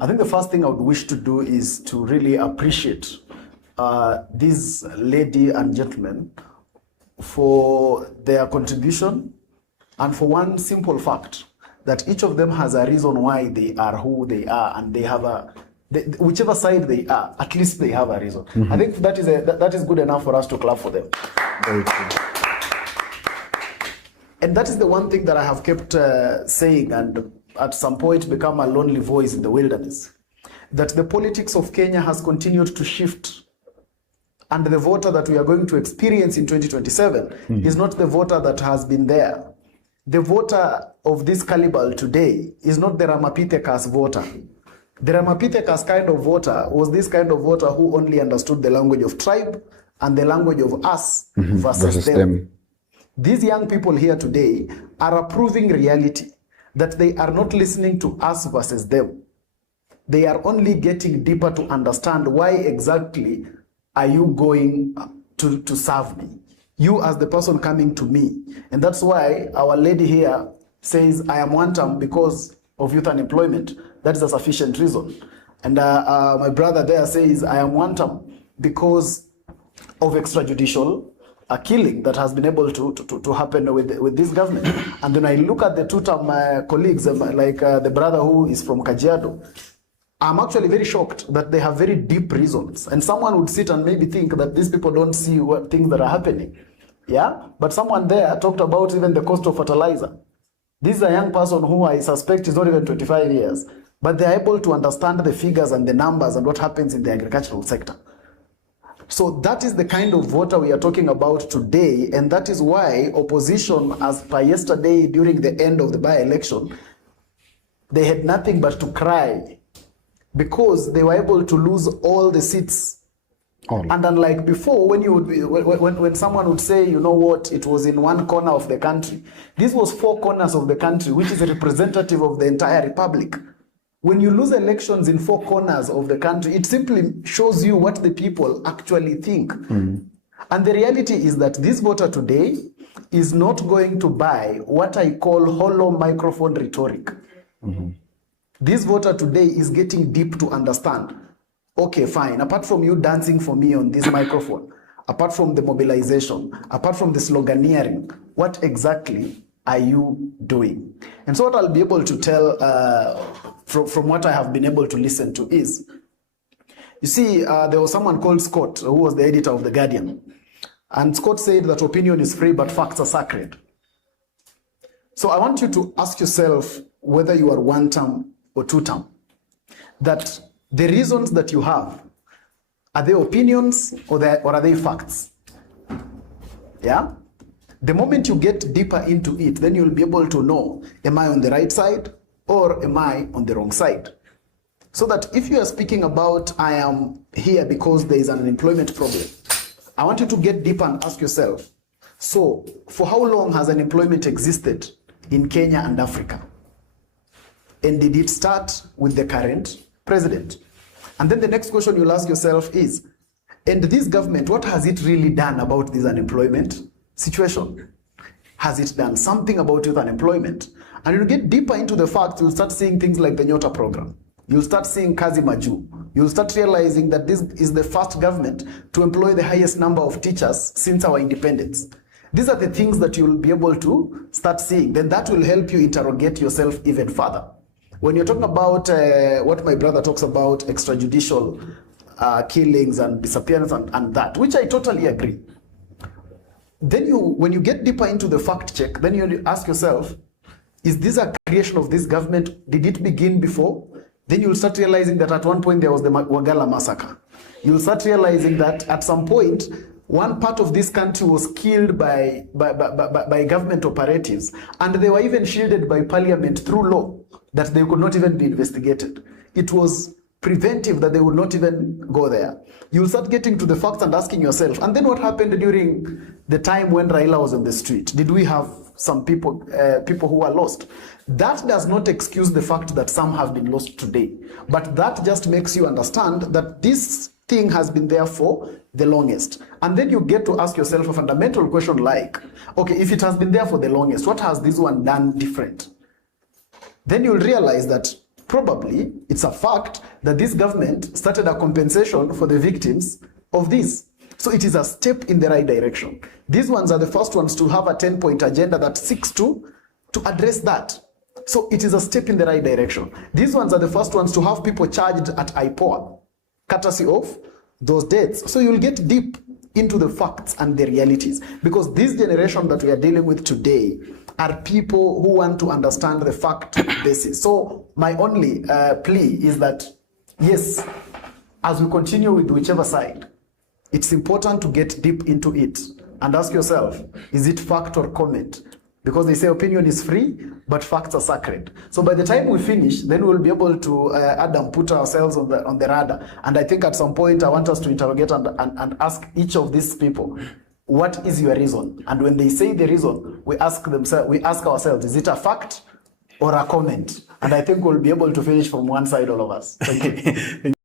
I think the first thing I would wish to do is to really appreciate these lady and gentlemen for their contribution and for one simple fact that each of them has a reason why they are who they are, and they have whichever side they are, at least they have a reason. I think that is good enough for us to clap for them. Very true. And that is the one thing that I have kept saying, and at some point become a lonely voice in the wilderness, that the politics of Kenya has continued to shift. And the voter that we are going to experience in 2027 is not the voter that has been there. The voter of this caliber today is not the Ramapitheka's voter. The Ramapitheka's kind of voter was this kind of voter who only understood the language of tribe and the language of us versus them. These young people here today are approving reality that they are not listening to us versus them. They are only getting deeper to understand why exactly are you going to serve me? You as the person coming to me. And that's why our lady here says, I am one term because of youth unemployment. That is a sufficient reason. And my brother there says, I am one term because of extrajudicial killing that has been able to happen with this government. And then I look at the two-term colleagues, like the brother who is from Kajiado, I'm actually very shocked that they have very deep reasons. And someone would sit and maybe think that these people don't see what things that are happening. Yeah? But someone there talked about even the cost of fertilizer. This is a young person who I suspect is not even 25 years. But they're able to understand the figures and the numbers and what happens in the agricultural sector. So that is the kind of voter we are talking about today. And that is why opposition, as per yesterday during the end of the by-election, they had nothing but to cry, because they were able to lose all the seats. And unlike before, when someone would say, you know what, it was in one corner of the country. This was 4 corners of the country, which is a representative of the entire republic. When you lose elections in 4 corners of the country, it simply shows you what the people actually think. And the reality is that this voter today is not going to buy what I call hollow microphone rhetoric. This voter today is getting deep to understand, okay, fine, apart from you dancing for me on this microphone, apart from the mobilization, apart from the sloganeering, what exactly are you doing? And so what I'll be able to tell from what I have been able to listen to is, you see, there was someone called Scott, who was the editor of The Guardian. And Scott said that opinion is free, but facts are sacred. So I want you to ask yourself whether you are one term or two term, that the reasons that you have, are they opinions or are they facts? Yeah? The moment you get deeper into it, then you'll be able to know, am I on the right side or am I on the wrong side? So that if you are speaking about, I am here because there is an unemployment problem, I want you to get deeper and ask yourself, so for how long has unemployment existed in Kenya and Africa? And did it start with the current president? And then the next question you'll ask yourself is, and this government, what has it really done about this unemployment situation? Has it done something about youth unemployment? And you'll get deeper into the facts, you'll start seeing things like the Nyota program. You'll start seeing Kazi Maju. You'll start realizing that this is the first government to employ the highest number of teachers since our independence. These are the things that you'll be able to start seeing. Then that will help you interrogate yourself even further. When you're talking about what my brother talks about, extrajudicial killings and disappearance and that, which I totally agree. Then when you get deeper into the fact check, then you ask yourself, is this a creation of this government? Did it begin before? Then you'll start realizing that at one point there was the Wagala massacre. You'll start realizing that at some point, one part of this country was killed by government operatives, and they were even shielded by parliament through law that they could not even be investigated. It was preventive that they would not even go there. You'll start getting to the facts and asking yourself, and then what happened during the time when Raila was on the street? Did we have some people who were lost? That does not excuse the fact that some have been lost today, but that just makes you understand that this thing has been there for the longest. And then you get to ask yourself a fundamental question like, okay, if it has been there for the longest, what has this one done different? Then you'll realize that Probably it's a fact that this government started a compensation for the victims of this. So it is a step in the right direction. These ones are the first ones to have a 10-point agenda that seeks to address that. So it is a step in the right direction. These ones are the first ones to have people charged at IPOA, courtesy of those deaths. So you'll get deep into the facts and the realities, because this generation that we are dealing with today are people who want to understand the fact basis. So my only plea is that, yes, as we continue with whichever side, it's important to get deep into it and ask yourself, is it fact or comment? Because they say opinion is free, but facts are sacred. So by the time we finish, then we'll be able to Adam, put ourselves on the radar. And I think at some point, I want us to interrogate and ask each of these people, what is your reason? And when they say the reason, we ask ourselves, is it a fact or a comment? And I think we'll be able to finish from one side, all of us. Thank you.